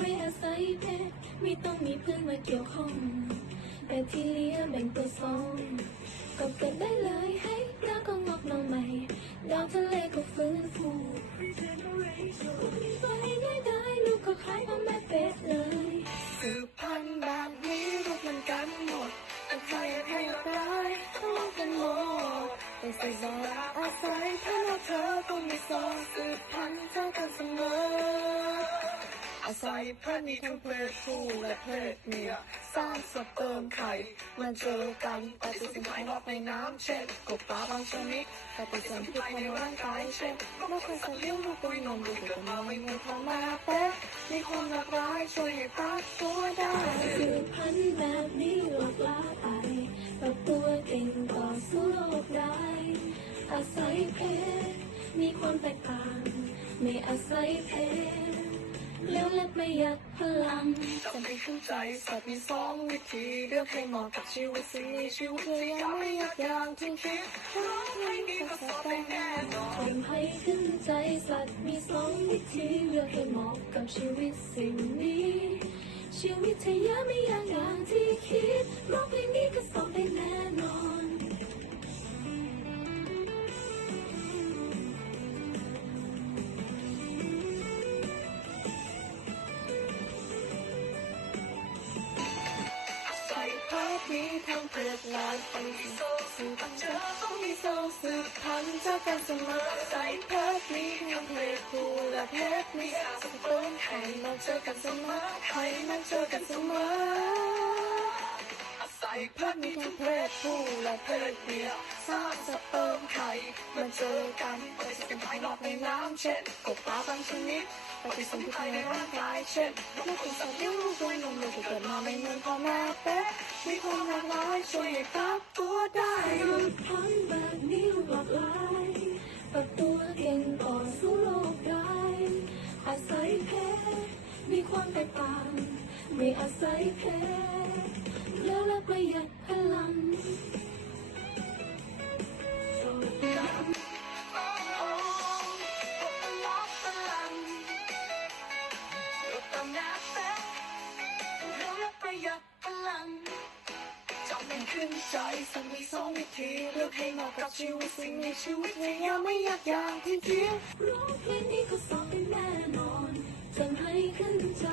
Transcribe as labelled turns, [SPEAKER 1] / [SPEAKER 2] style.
[SPEAKER 1] ไม่อาศัยเพชรไม่ต้องมีเพื่อนมาเกี่ยวข้อง แต่ที่เลี้ยแบ่งตัวสองก็เกิดได้เลยให้รักก็งอกน่อใหม่ดาวทะเลก็ฟื้นฟูตัวให้ง่ายได้ลูกก็คล้ายพ่อแม่เป็ดเลย
[SPEAKER 2] สืบพันธุ์แบบนี้รูปมันกันหมดแต่ใครให้เราได้ต้องกันหมดแต่ส่บออาศัยถ้าเราเธอก็มีสองสืบพันธุ์ อาศัยพันธุ์นี้ทั้งเพศผู้และเพศเมียสร้างสเปิร์มไข่มาเจอกันปฏิสนธิภายนอกในน้ำเช่นกบปลาบางชนิดปฏิสนธิภายในร่างกายเช่นนกกระสเลี้ยงลูกเป็นนมดูเกิดมาไม่เงินพอมาเป๊ะมีความหลากหลายช่วยให้พักตัวได้
[SPEAKER 1] สืบพันธุ์แบบนี้หลากหลายปรับตัวเก่งต่อสู้โลกได้อาศัยเพศมีความแตกต่างไม่อาศัยเพศ แล้วและประหยัดพลัง
[SPEAKER 2] จำให้เข้าใจสัตว์มีสองวิธีเลือกให้เหมาะกับชีวิตสิชีวิตเธอยังไม่อยากอย่างที่คิดร้องเพลงนี้ก็สอบได้แน่นอน
[SPEAKER 1] ทำให้ขึ้นใจสัตว์มีสองวิธีเลือกให้เหมาะกับชีวิตสิ่งนี้ ชีวิตเธอยังไม่อยากอย่างที่คิดร้อง พนี้
[SPEAKER 2] ทั้งเปลือกลายต้องมีโซ่สืบเธอต้องมีโซ่สืบพันเจอกันเสมอใส่ภาพนี้ทั้งเพศผู้และเพศเมีสเปิร์มไข่มันเจอกันเสมอไข่มันเจอกันเสมออาศัยพันธุ์นี้ทั้งเพศผู้และเพศเมียสร้างสเปิร์มไข่มาเจอกันปฏิสนธิภายนอกในน้ำเช่นกบปลาบางชนิดปฏิสนธิภายในร่างกายเช่นลูกของสัตว์เลี้ยงลูกด้วยนมลูกเกิดมาไม่เหมือนพ่อแม่เป๊ะมีความหลากหลา ช่วยให้ปรับตัวได้
[SPEAKER 1] สืบพันแบบนี้หลากหลายปรับตัวเก่งต่อสู้โลกได้อาศัยแพ้มีความแตกต่างไม่อาศัยเพศแล้วและประหยัดพลัง
[SPEAKER 2] ขึ้นใจสักมีสองวิธีเลือกให้เหมาะกับชีวิตสิ่งในชีวิตในยามไม่อยากอย่างที่เดียว
[SPEAKER 1] ร้องเพลงนี้ก็สอบได้แน่นอนจำให้ขึ้นใจ